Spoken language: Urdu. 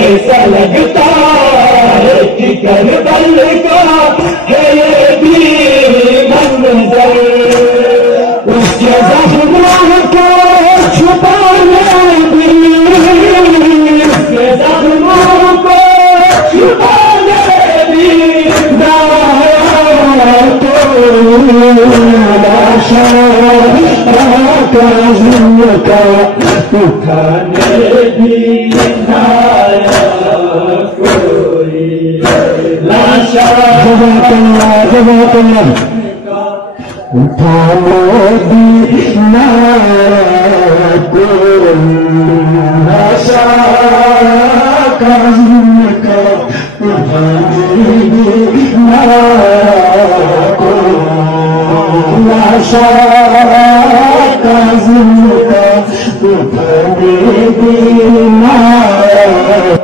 ایسا لگتا ہے کہ کربل کا ہے یہ بھی منظر، اس کے زخموں کو چھپانے بھی، اس کے زخموں کو چھپانے بھی کا اٹھانے بھی نایا کوئی لاشا اٹھانے بھی نایا کوئی لاشا کاظم کا اٹھانے بھی نایا کوئی لاشا کاظم کا اٹھانے بھی نایا